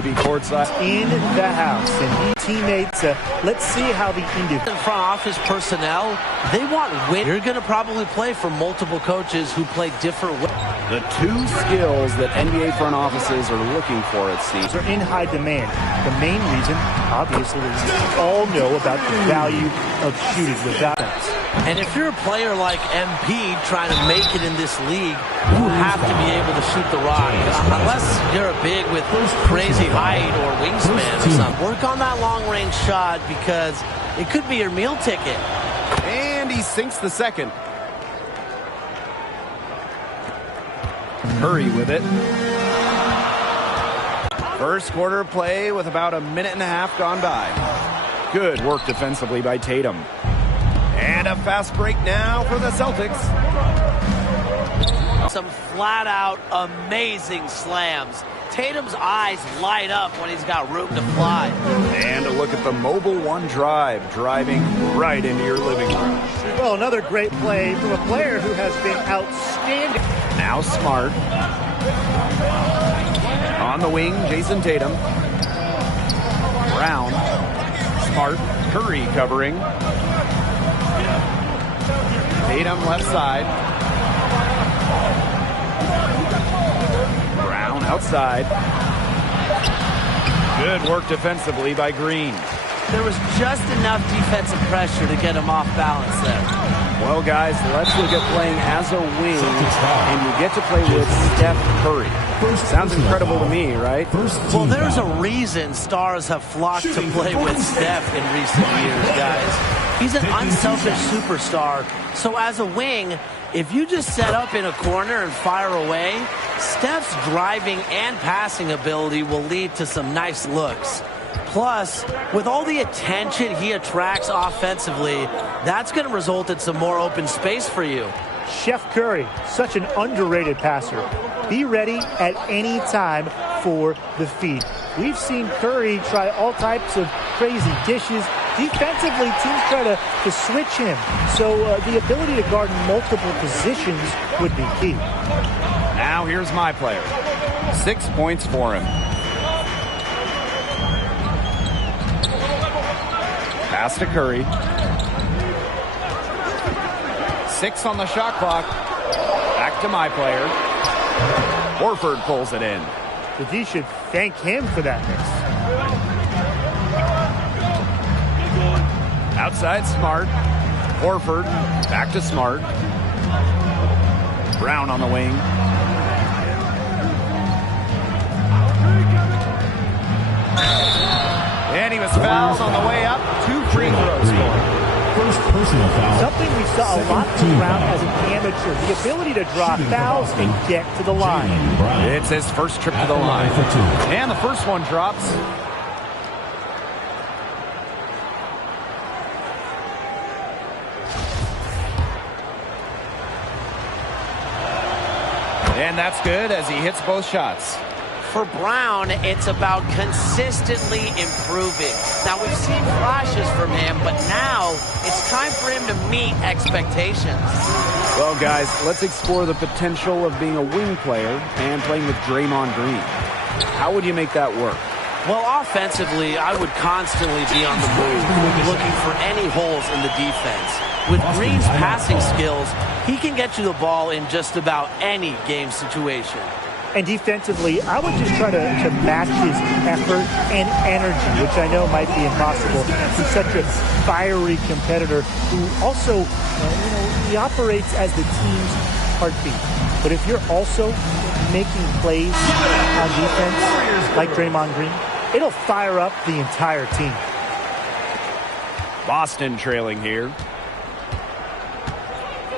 to be courtside. In the house. And teammates, let's see how the individual. Front office personnel, they want win. You're going to probably play for multiple coaches who play different ways. The two skills that NBA front offices are looking for, it seems, are in high demand. The main reason, obviously, is we all know about the value of shooting without it. And if you're a player like MP trying to make it in this league, you have to be able to shoot the rock. Unless you're a big with crazy height or wingspan or something. Work on that long-range shot because it could be your meal ticket. And he sinks the second. Curry with it. First quarter play with about a minute and a half gone by. Good work defensively by Tatum. And a fast break now for the Celtics. Some flat-out amazing slams. Tatum's eyes light up when he's got room to fly. And a look at the Mobile One drive, driving right into your living room. Well, another great play from a player who has been outstanding. Now Smart. On the wing, Jason Tatum. Brown. Smart. Curry covering. Tatum left side. Brown outside. Good work defensively by Green. There was just enough defensive pressure to get him off balance there. Well, guys, let's look at playing as a wing, and you get to play with Steph Curry. Sounds incredible to me, right? Well, there's a reason stars have flocked to play with Steph in recent years, guys. He's an unselfish superstar. So as a wing, if you just set up in a corner and fire away, Steph's driving and passing ability will lead to some nice looks. Plus, with all the attention he attracts offensively, that's going to result in some more open space for you. Chef Curry, such an underrated passer. Be ready at any time for the feed. We've seen Curry try all types of crazy dishes. Defensively, teams try to switch him. So the ability to guard multiple positions would be key. Now here's my player. 6 points for him. Pass to Curry. 6 on the shot clock. Back to my player. Horford pulls it in. The D should thank him for that miss. Outside Smart. Horford back to Smart. Brown on the wing. And he was fouled on the way up. 2 free throws for him. First personal foul. Something we saw a lot from Brown as an amateur. The ability to draw fouls and get to the line. It's his first trip to the line. And the first one drops. And that's good as he hits both shots. For Brown, it's about consistently improving. Now, we've seen flashes from him, but now it's time for him to meet expectations. Well, guys, let's explore the potential of being a wing player and playing with Draymond Green. How would you make that work? Well, offensively, I would constantly be on the move, looking for any holes in the defense. With Green's passing skills, he can get you the ball in just about any game situation. And defensively, I would just try to match his effort and energy, which I know might be impossible. He's such a fiery competitor who also, he operates as the team's heartbeat. But if you're also making plays on defense, like Draymond Green, it'll fire up the entire team. Boston trailing here.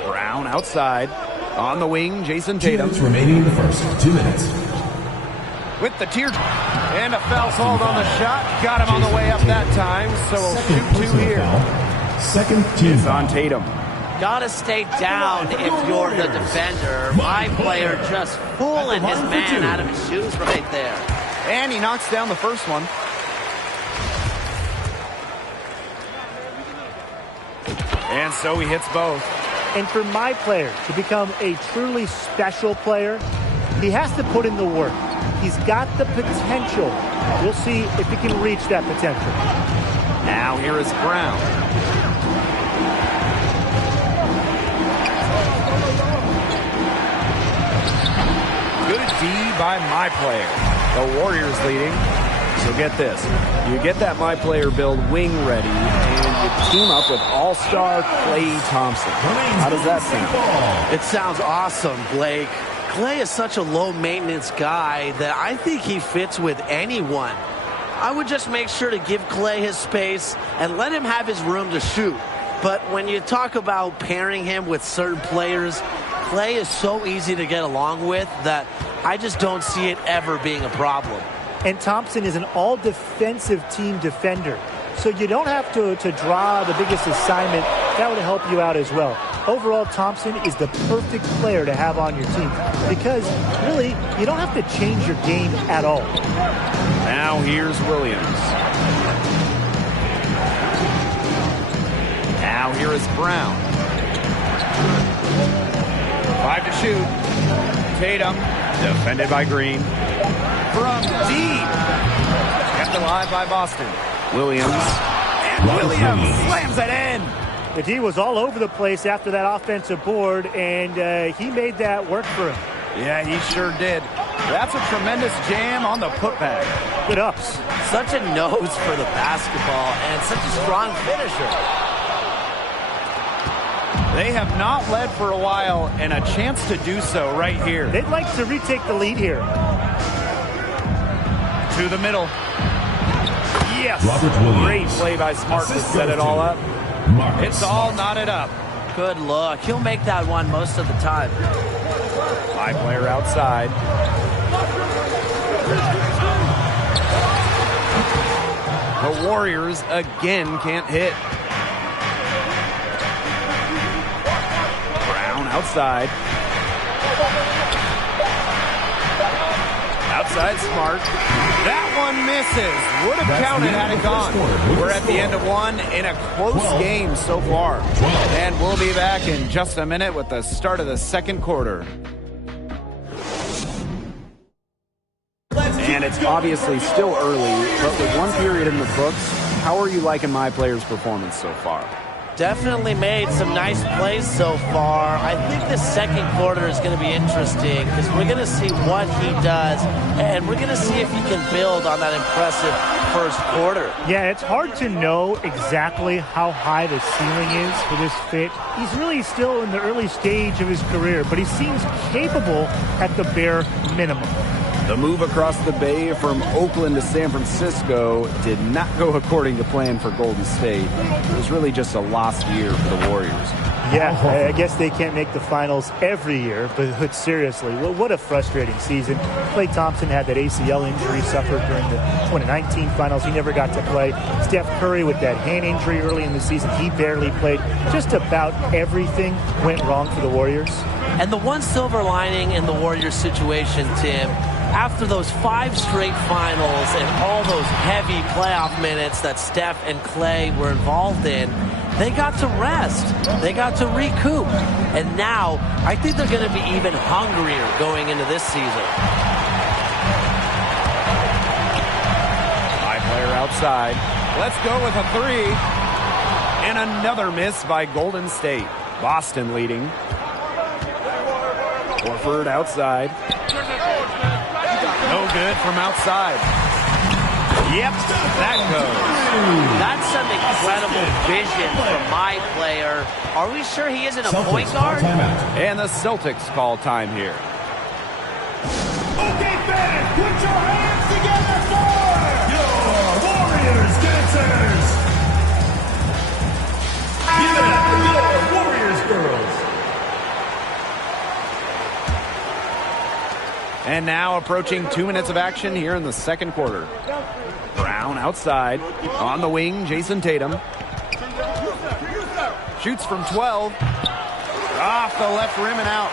Brown outside. On the wing, Jason Tatum. 2 minutes remaining in the first. 2 minutes. With the tear. And a foul called on the shot. Got him on the way up that time. So we'll shoot 2 here. Second team It's on Tatum. Gotta stay down if you're the defender. My player just fooling his man out of his shoes right there. And he knocks down the first one. And so he hits both. And for my player to become a truly special player, he has to put in the work. He's got the potential. We'll see if he can reach that potential. Now here is Brown. Good D by my player. The Warriors leading. So get this. You get that my player build wing ready, and you team up with all-star Klay Thompson. How does that sound? It sounds awesome, Blake. Klay is such a low-maintenance guy that I think he fits with anyone. I would just make sure to give Klay his space and let him have his room to shoot. But when you talk about pairing him with certain players, Klay is so easy to get along with that I just don't see it ever being a problem. And Thompson is an all-defensive team defender. So you don't have to draw the biggest assignment. That would help you out as well. Overall, Thompson is the perfect player to have on your team because, really, you don't have to change your game at all. Now here's Williams. Now here is Brown. 5 to shoot. Tatum, defended by Green. From deep. Kept alive by Boston. Williams. And Williams slams it in. The D was all over the place after that offensive board, and he made that work for him. Yeah, he sure did. That's a tremendous jam on the putback. Good ups. Such a nose for the basketball and such a strong finisher. They have not led for a while, and a chance to do so right here. They'd like to retake the lead here. To the middle. Yes. Robert Williams. Great play by Smart to set it all up. It's all knotted up. Good look. He'll make that one most of the time. My player outside. The Warriors again can't hit. Brown outside. Outside Smart. That one misses. Would have counted had it gone. We're at the end of one in a close game so far. And we'll be back in just a minute with the start of the second quarter. And it's obviously still early, but with one period in the books, how are you liking my player's performance so far? Definitely made some nice plays so far. I think the second quarter is going to be interesting because we're going to see what he does, and we're going to see if he can build on that impressive first quarter. Yeah, it's hard to know exactly how high the ceiling is for this fit. He's really still in the early stage of his career, but he seems capable at the bare minimum. The move across the bay from Oakland to San Francisco did not go according to plan for Golden State. It was really just a lost year for the Warriors. Yeah, I guess they can't make the finals every year, but seriously, what a frustrating season. Klay Thompson had that ACL injury suffered during the 2019 finals. He never got to play. Steph Curry with that hand injury early in the season. He barely played. Just about everything went wrong for the Warriors. And the one silver lining in the Warriors situation, Tim, after those 5 straight finals and all those heavy playoff minutes that Steph and Klay were involved in, they got to rest. They got to recoup. And now, I think they're going to be even hungrier going into this season. My player outside. Let's go with a 3. And another miss by Golden State. Boston leading. Horford outside. No good from outside. Yep, that goes. That's some incredible vision from my player. Are we sure he isn't a point guard? And the Celtics call time here. Okay, fans, put your hands together for your Warriors dancers. Give it up for your Warriors girls. And now approaching 2 minutes of action here in the second quarter. Brown outside. On the wing, Jason Tatum. Shoots from 12. Off the left rim and out.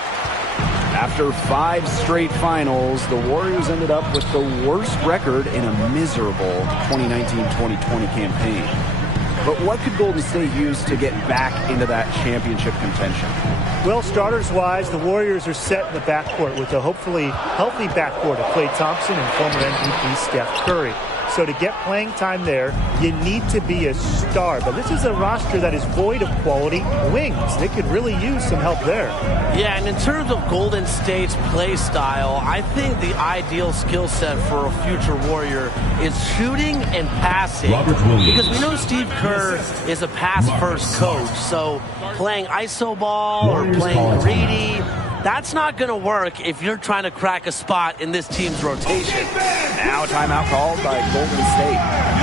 After 5 straight finals, the Warriors ended up with the worst record in a miserable 2019-2020 campaign. But what could Golden State use to get back into that championship contention? Well, starters-wise, the Warriors are set in the backcourt with a hopefully healthy backcourt of Klay Thompson and former MVP Steph Curry. So to get playing time there, you need to be a star. But this is a roster that is void of quality wings. They could really use some help there. Yeah, and in terms of Golden State's play style, I think the ideal skill set for a future Warrior is shooting and passing. Because we know Steve Kerr is a pass-first coach, so playing iso ball or playing greedy, that's not going to work if you're trying to crack a spot in this team's rotation. Now timeout called by Golden State.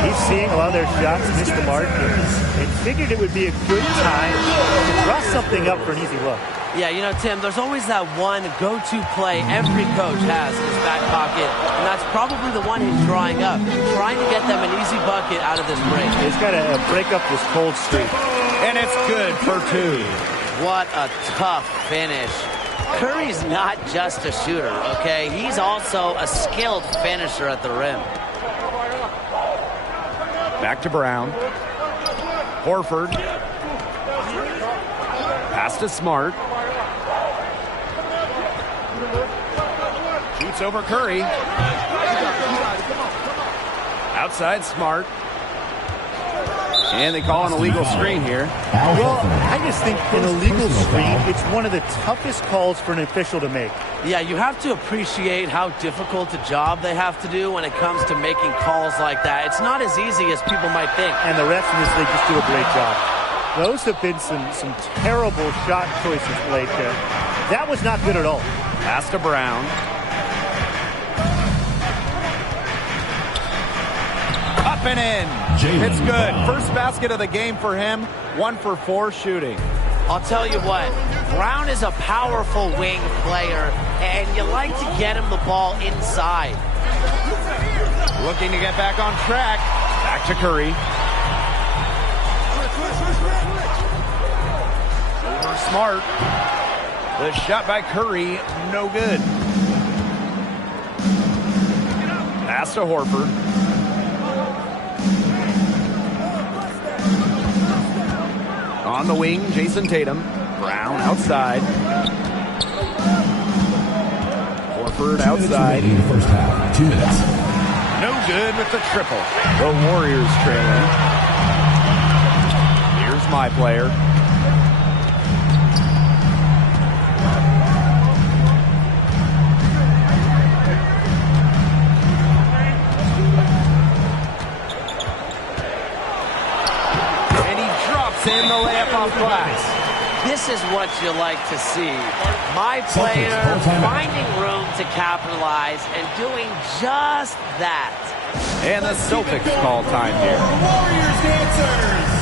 He's seeing a lot of their shots miss the mark and figured it would be a good time to draw something up for an easy look. Yeah, you know, Tim, there's always that one go-to play every coach has in his back pocket, and that's probably the one he's drawing up, trying to get them an easy bucket out of this break. He's got to break up this cold streak. And it's good for two. What a tough finish. Curry's not just a shooter, okay? He's also a skilled finisher at the rim. Back to Brown. Horford. Pass to Smart. Shoots over Curry. Outside Smart. And they call an illegal screen here. Well, I just think an illegal screen, it's one of the toughest calls for an official to make. Yeah, you have to appreciate how difficult a job they have to do when it comes to making calls like that. It's not as easy as people might think. And the refs in this league just do a great job. Those have been some terrible shot choices played there. That was not good at all. Pass to Brown. Up and in. It's good. First basket of the game for him. 1 for 4 shooting. I'll tell you what, Brown is a powerful wing player, and you like to get him the ball inside. Looking to get back on track. Back to Curry. Over Smart. The shot by Curry, no good. Pass to Horford. On the wing, Jason Tatum. Brown outside. Horford outside. In the first half, 2 minutes. No good with the triple. The Warriors trailing. Here's my player. In the layup off glass. This is what you like to see. My player finding room to capitalize and doing just that. And the Celtics call time here. Warriors dancers.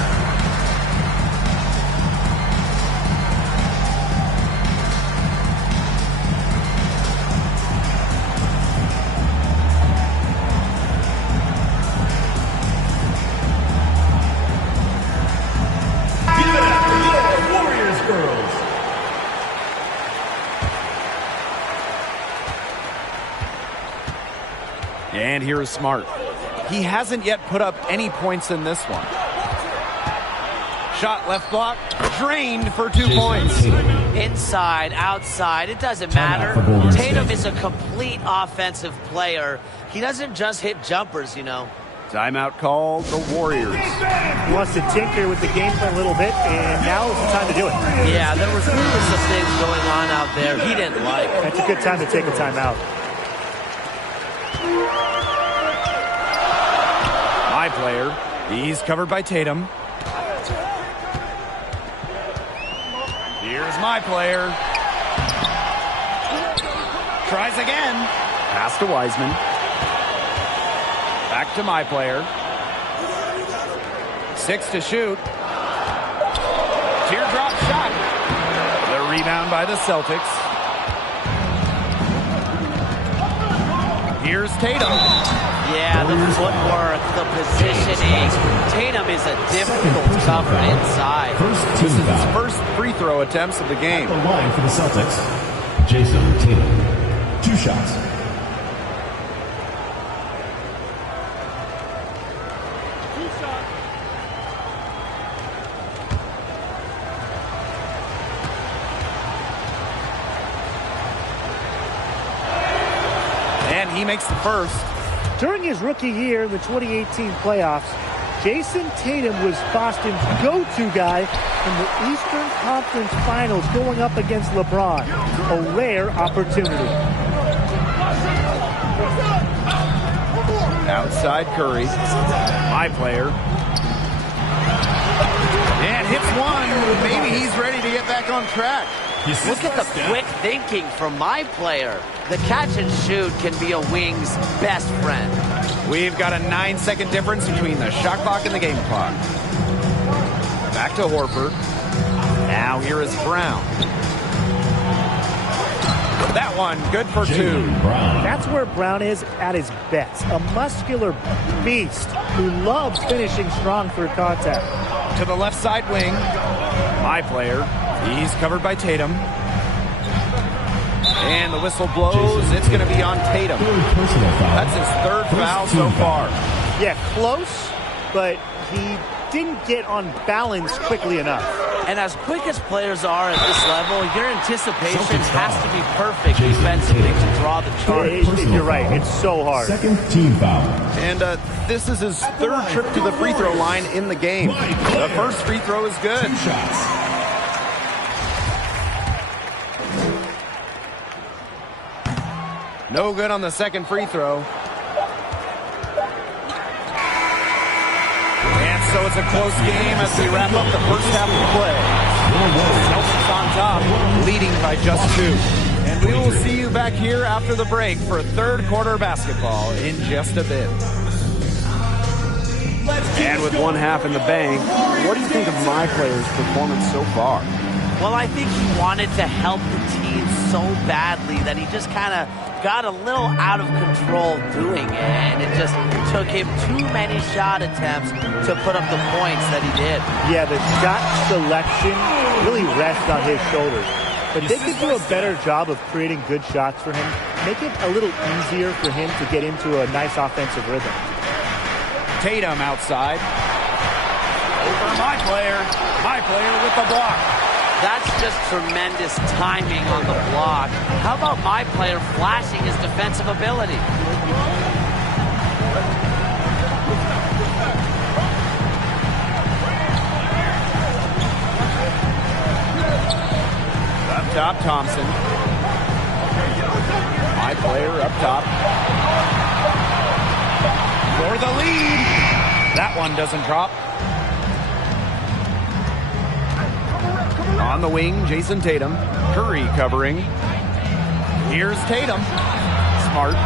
And here is Smart. He hasn't yet put up any points in this one. Shot left block, drained for 2 points. Inside, outside, it doesn't matter. Tatum is a complete offensive player. He doesn't just hit jumpers, you know. Timeout called the Warriors. He wants to tinker with the game plan a little bit, and now is the time to do it. Yeah, there was some things going on out there he didn't like. That's a good time to take a timeout. My player, he's covered by Tatum. Here's my player. Tries again. Pass to Wiseman. Back to my player. 6 to shoot. Teardrop shot. The rebound by the Celtics. Here's Tatum. Yeah, the footwork, the positioning. Tatum is a difficult cover inside. This is his first free throw attempts of the game. The line for the Celtics, Jason Tatum. 2 shots. he makes the first. During his rookie year in the 2018 playoffs, Jason Tatum was Boston's go-to guy in the Eastern Conference Finals going up against LeBron. A rare opportunity. Outside Curry. My player. And hits one. Maybe he's ready to get back on track. Look at the quick thinking from my player. The catch and shoot can be a wing's best friend. We've got a 9-second difference between the shot clock and the game clock. Back to Horford. Now here is Brown. That one, good for two. That's where Brown is at his best. A muscular beast who loves finishing strong through contact. To the left side wing. My player. He's covered by Tatum. And the whistle blows. It's going to be on Tatum. That's his third foul so far. Yeah, close, but he didn't get on balance quickly enough. And as quick as players are at this level, your anticipation has to be perfect defensively to draw the charge. You're right. It's so hard. Second team foul. And this is his third trip to the free throw line in the game. The first free throw is good. 2 shots. No good on the second free throw. And so it's a close game as we wrap up the first half of play. Celtics on top, leading by just 2. And we will see you back here after the break for third quarter basketball in just a bit. And with one half in the bank, what do you think of my player's performance so far? Well, I think he wanted to help the team so badly that he just kind of got a little out of control doing it, and it just took him too many shot attempts to put up the points that he did. Yeah, the shot selection really rests on his shoulders. But they could do a better job of creating good shots for him, make it a little easier for him to get into a nice offensive rhythm. Tatum outside. Over my player with the block. That's just tremendous timing on the block. How about my player flashing his defensive ability? Up top, Thompson. My player up top. For the lead. That one doesn't drop. On the wing, Jason Tatum. Curry covering. Here's Tatum. Smart.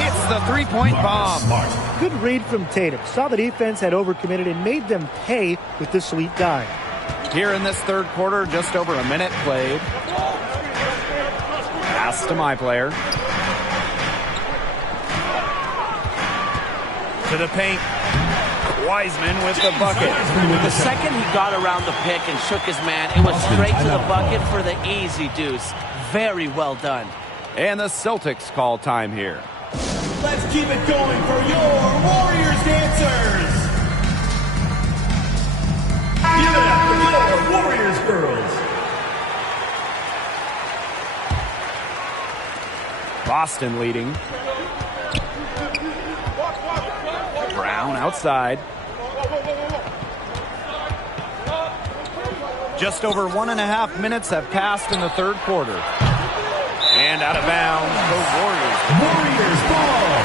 Hits the three-point bomb. Smart. Good read from Tatum. Saw the defense had overcommitted and made them pay with the sweet dime. Here in this third quarter, just over a minute played. Pass to my player. To the paint. Wiseman with the bucket. The second he got around the pick and shook his man, it was straight to the bucket for the easy deuce. Very well done. And the Celtics call time here. Let's keep it going for your Warriors dancers. Give it up for your Warriors girls. Boston leading. Brown outside. Just over 1.5 minutes have passed in the third quarter. And out of bounds, the Warriors. Warriors ball.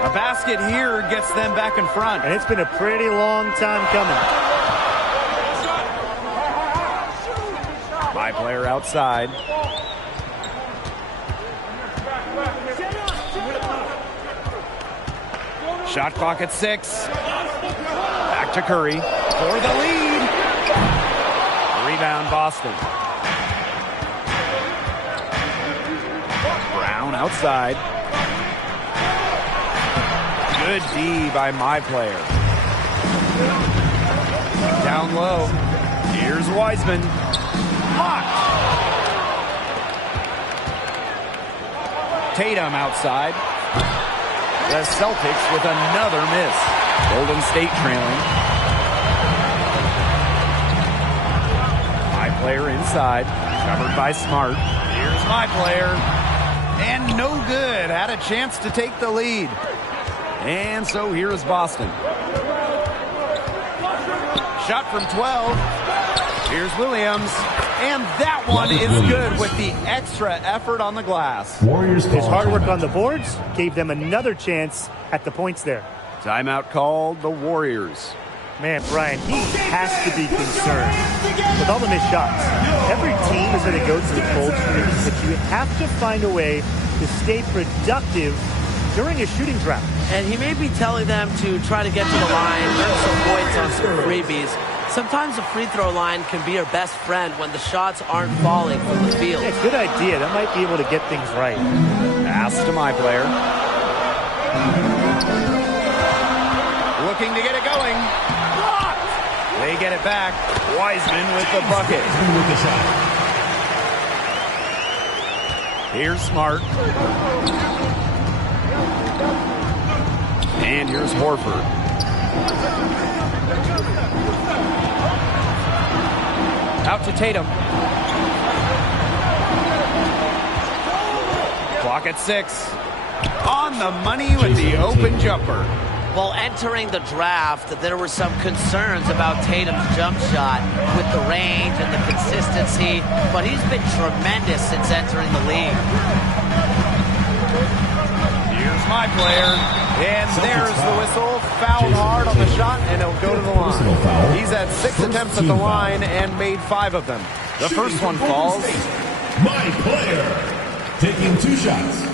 A basket here gets them back in front. And it's been a pretty long time coming. My player outside. Shot clock at 6. Back to Curry for the lead. Rebound Boston. Brown outside. Good D by my player. Down low. Here's Wiseman. Blocked. Tatum outside. The Celtics with another miss. Golden State trailing. player inside, covered by Smart. Here's my player. And no good. Had a chance to take the lead. And so here's Boston. Shot from 12. Here's Williams. And that one is good with the extra effort on the glass. Warriors His call hard work timeout. on the boards gave them another chance at the points there. Timeout called the Warriors. Man, Brian, he has to be concerned with all the missed shots. Every team is going to go through cold streaks, but you have to find a way to stay productive during a shooting drought. And he may be telling them to try to get to the line, earn some points on some freebies. Sometimes the free throw line can be your best friend when the shots aren't falling from the field. Yeah, good idea. That might be able to get things right. Pass to my player. Looking to get it going. They get it back. Wiseman with the bucket. With the shot. Here's Smart. And here's Horford. Out to Tatum. Clock at 6. On the money with the open jumper. Well, entering the draft, there were some concerns about Tatum's jump shot with the range and the consistency, but he's been tremendous since entering the league. Here's my player. And there's the whistle. Fouled hard on the shot, and it'll go to the line. He's had 6 attempts at the line and made 5 of them. The first one falls. My player taking 2 shots.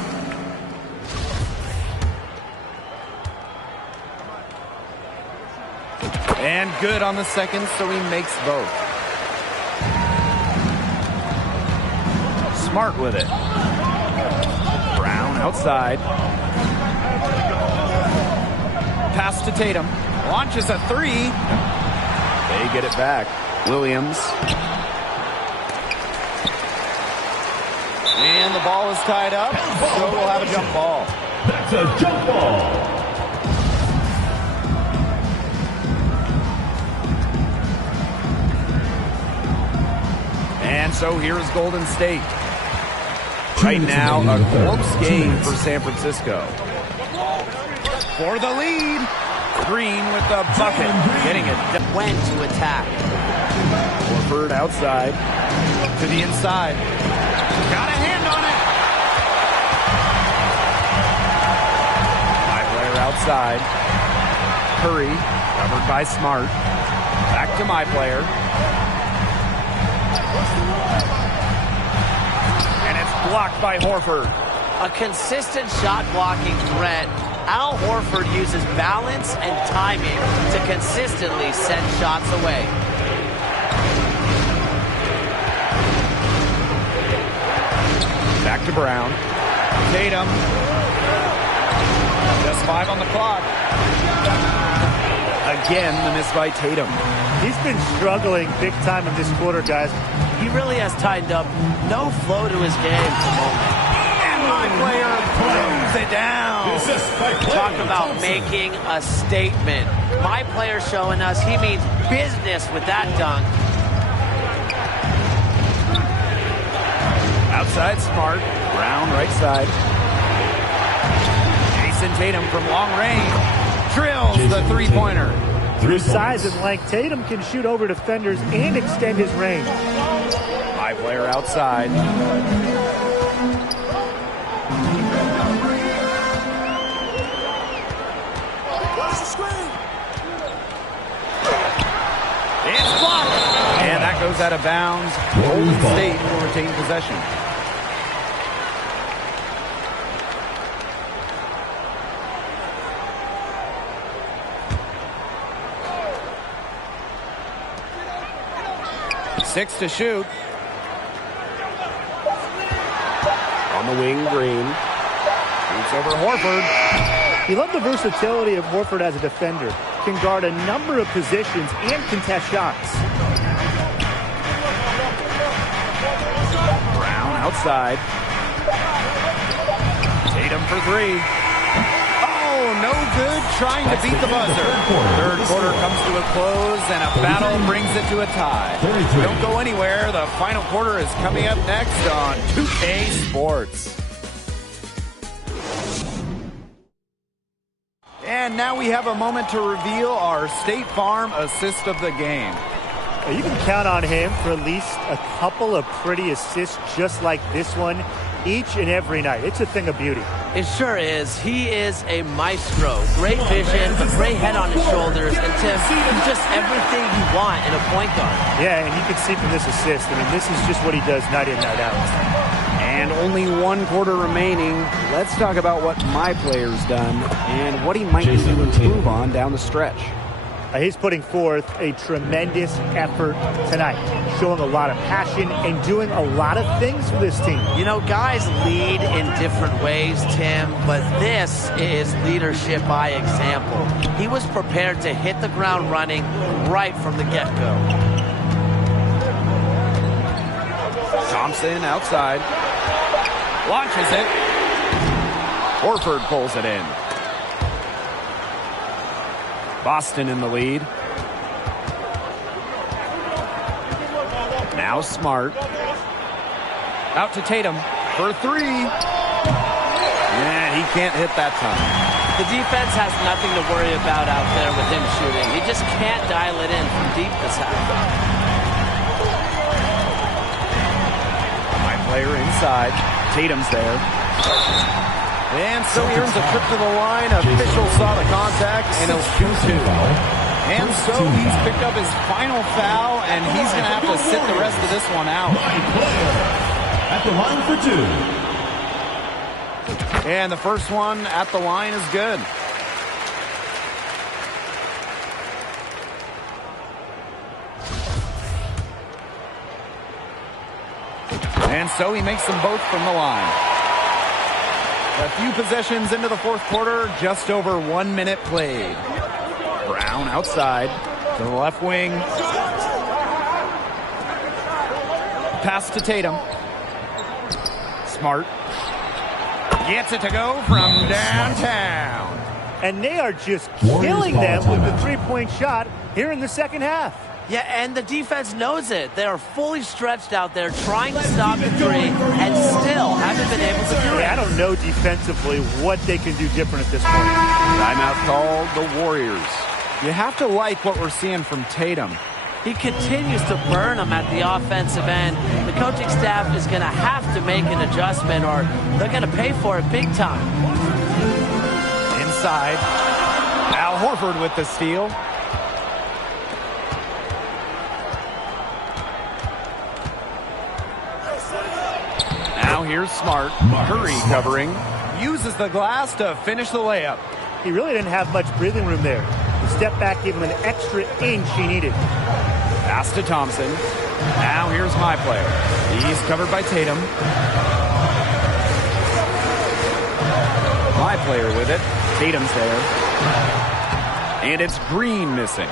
And good on the second, so he makes both. Smart with it. Brown outside. Pass to Tatum. Launches a 3. They get it back. Williams. And the ball is tied up, so we'll have a jump ball. That's a jump ball. And so here's Golden State. Right now, a close game for San Francisco. For the lead. Green with the bucket. Getting it. When to attack. Horford outside. To the inside. Got a hand on it. My player outside. Curry. Covered by Smart. Back to my player. And it's blocked by Horford. A consistent shot blocking threat. Al Horford uses balance and timing to consistently send shots away. Back to Brown. Tatum. Just 5 on the clock. Again, the miss by Tatum. He's been struggling big time in this quarter, guys. He really has tightened up. No flow to his game at the moment. And my player throws it down. Talk about making a statement. My player showing us he means business with that dunk. Outside Smart. Brown right side. Jason Tatum from long range. Drills the three-pointer. Through size and length, Tatum can shoot over defenders and extend his range. My player outside. It's blocked. And that goes out of bounds. Golden State will retain possession. Six to shoot. On the wing, Green. Shoots over Horford. You love the versatility of Horford as a defender. Can guard a number of positions and contest shots. Brown outside. Tatum for 3. Oh, no good trying to beat the buzzer. Third quarter comes to a close, and a battle brings it to a tie. Don't go anywhere. The final quarter is coming up next on 2K Sports. And now we have a moment to reveal our State Farm assist of the game. You can count on him for at least a couple of pretty assists just like this one each and every night. It's a thing of beauty. It sure is. He is a maestro. Great vision, a great head on his shoulders, and Tim, he's just everything you want in a point guard. Yeah, and you can see from this assist, I mean, this is just what he does night in, night out. And only one quarter remaining. Let's talk about what my player's done and what he might need to improve on down the stretch. He's putting forth a tremendous effort tonight, showing a lot of passion and doing a lot of things for this team. You know, guys lead in different ways, Tim, but this is leadership by example. He was prepared to hit the ground running right from the get-go. Thompson outside. Launches it. Horford pulls it in. Boston in the lead. Now Smart. Out to Tatum for three. And he can't hit that time. The defense has nothing to worry about out there with him shooting. He just can't dial it in from deep this half. My player inside. Tatum's there. And so he earns a trip to the line. Officials saw the contact, and he'll shoot two. And so he's picked up his final foul, and he's going to have to sit the rest of this one out. At the line for two. And the first one at the line is good. And so he makes them both from the line. A few possessions into the fourth quarter, just over 1 minute played. Brown outside to the left wing. Pass to Tatum. Smart gets it to go from downtown. And they are just killing them with the three-point shot here in the second half. Yeah, and the defense knows it. They are fully stretched out there trying to stop the three and still haven't been able to do it. I don't know defensively what they can do different at this point. Timeout called the Warriors. You have to like what we're seeing from Tatum. He continues to burn them at the offensive end. The coaching staff is going to have to make an adjustment or they're going to pay for it big time. Inside. Al Horford with the steal. Now here's Smart. Curry covering. Uses the glass to finish the layup. He really didn't have much breathing room there. The step back gave him an extra inch he needed. Pass to Thompson. Now here's my player. He's covered by Tatum. My player with it. Tatum's there. And it's Green missing.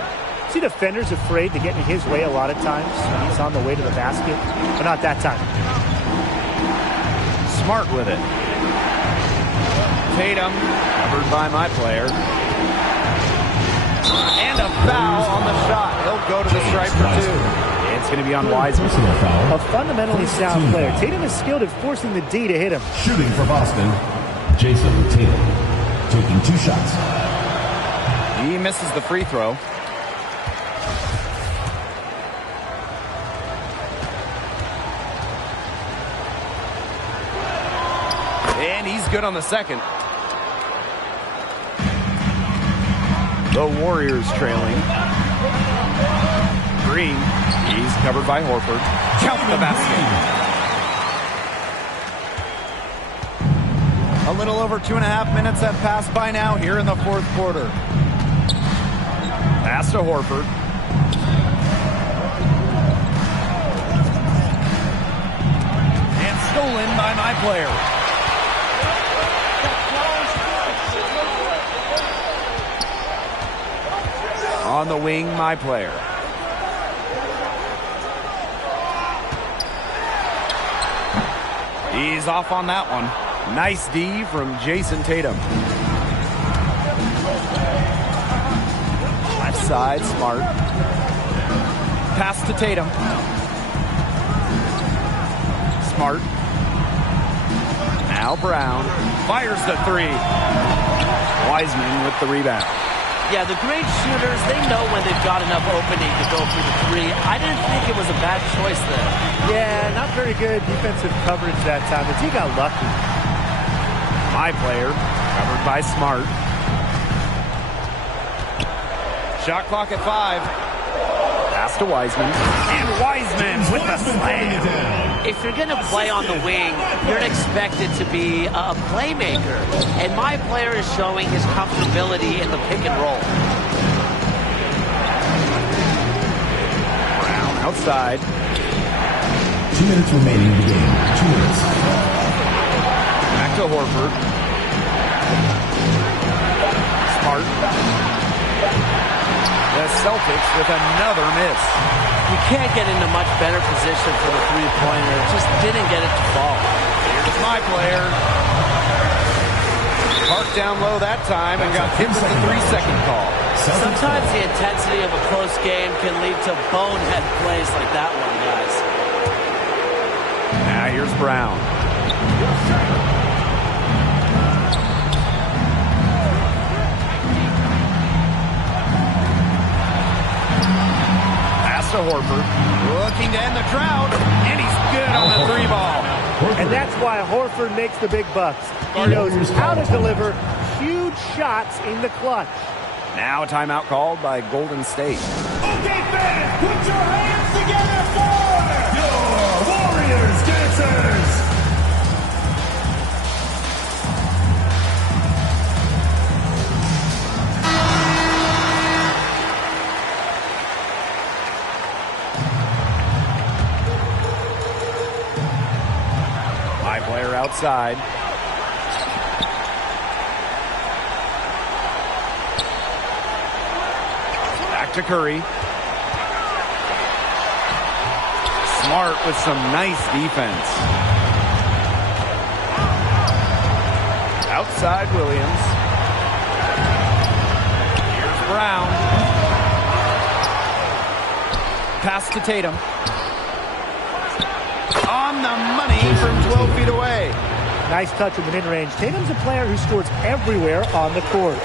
See, defenders afraid to get in his way a lot of times when he's on the way to the basket, but not that time. Smart with it. Tatum covered by my player. And a foul on the shot. He'll go to the stripe for two. It's going to be on Wiseman. A fundamentally sound player. Tatum is skilled at forcing the D to hit him. Shooting for Boston, Jason Tatum, taking 2 shots. He misses the free throw. And he's good on the second. The Warriors trailing. Green, he's covered by Horford. Count the basket. A little over 2.5 minutes have passed by now here in the fourth quarter. Pass to Horford. And stolen by my player. On the wing, my player. He's off on that one. Nice D from Jason Tatum. side, Smart. Pass to Tatum. Smart. Now Brown fires the three. Wiseman with the rebound. Yeah, the great shooters, they know when they've got enough opening to go for the three. I didn't think it was a bad choice there. Yeah, not very good defensive coverage that time, but he got lucky. My player, covered by Smart. Shot clock at 5. Pass to Wiseman. And Wiseman with the slam. If you're going to play on the wing, you're expected to be a playmaker. And my player is showing his comfortability in the pick and roll. Brown outside. 2 minutes remaining in the game. 2 minutes. Back to Horford. Smart. The Celtics with another miss. You can't get into much better position for the three-pointer. Just didn't get it to fall. Here's my player. Parked down low that time and got hit with the 3-second call. Sometimes the intensity of a close game can lead to bonehead plays like that one, guys. Now here's Brown. To Horford, looking to end the drought, and he's good on the 3-ball. And that's why Horford makes the big bucks. He knows how to deliver huge shots in the clutch. Now a timeout called by Golden State. Okay, fans, put your hands together for your Warriors dancers. Player outside. Back to Curry. Smart with some nice defense. Outside Williams. Here's Brown. Pass to Tatum. On the money from 12 feet away. Nice touch in the mid-range. Tatum's a player who scores everywhere on the court.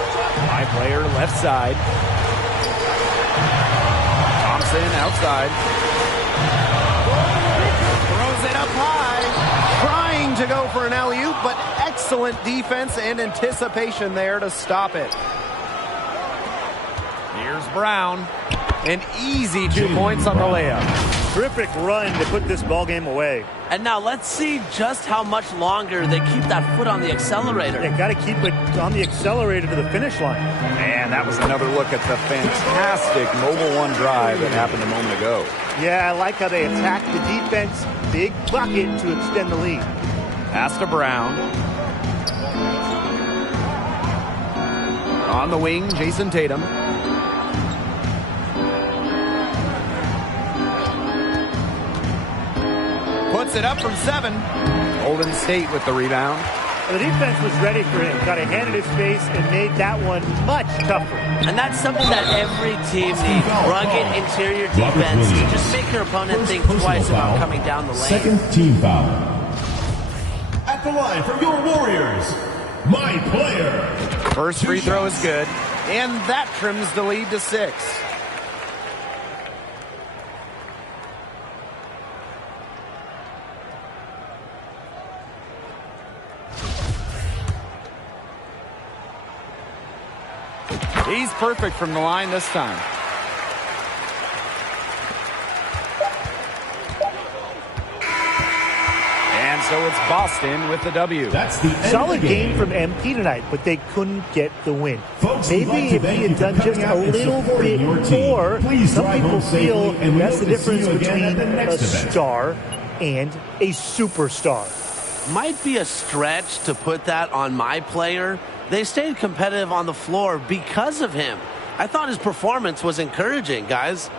My player left side. Thompson outside. Throws it up high. Trying to go for an alley-oop, but excellent defense and anticipation there to stop it. Here's Brown. An easy 2 points on the layup. Terrific run to put this ball game away. And now let's see just how much longer they keep that foot on the accelerator. They got to keep it on the accelerator to the finish line. Man, that was another look at the fantastic Mobile One drive that happened a moment ago. Yeah, I like how they attacked the defense. Big bucket to extend the lead. Pass to Brown. On the wing, Jason Tatum. Puts it up from 7. Golden State with the rebound. The defense was ready for him. Got a hand in his face and made that one much tougher. And that's something that every team needs. Rugged interior defense to just make your opponent think twice about coming down the lane. Second team foul. At the line for your Warriors, my player. First free throw is good. And that trims the lead to 6. He's perfect from the line this time. And so it's Boston with the W. That's the end Solid of the game from MP tonight, but they couldn't get the win. Folks, Maybe we'd like to if thank he you had for done coming just out a and little supporting bit your team. more, Please some drive people home safely, feel and we that's hope the to see difference you again at between the a next event. star and a superstar. Might be a stretch to put that on my player. They stayed competitive on the floor because of him. I thought his performance was encouraging, guys.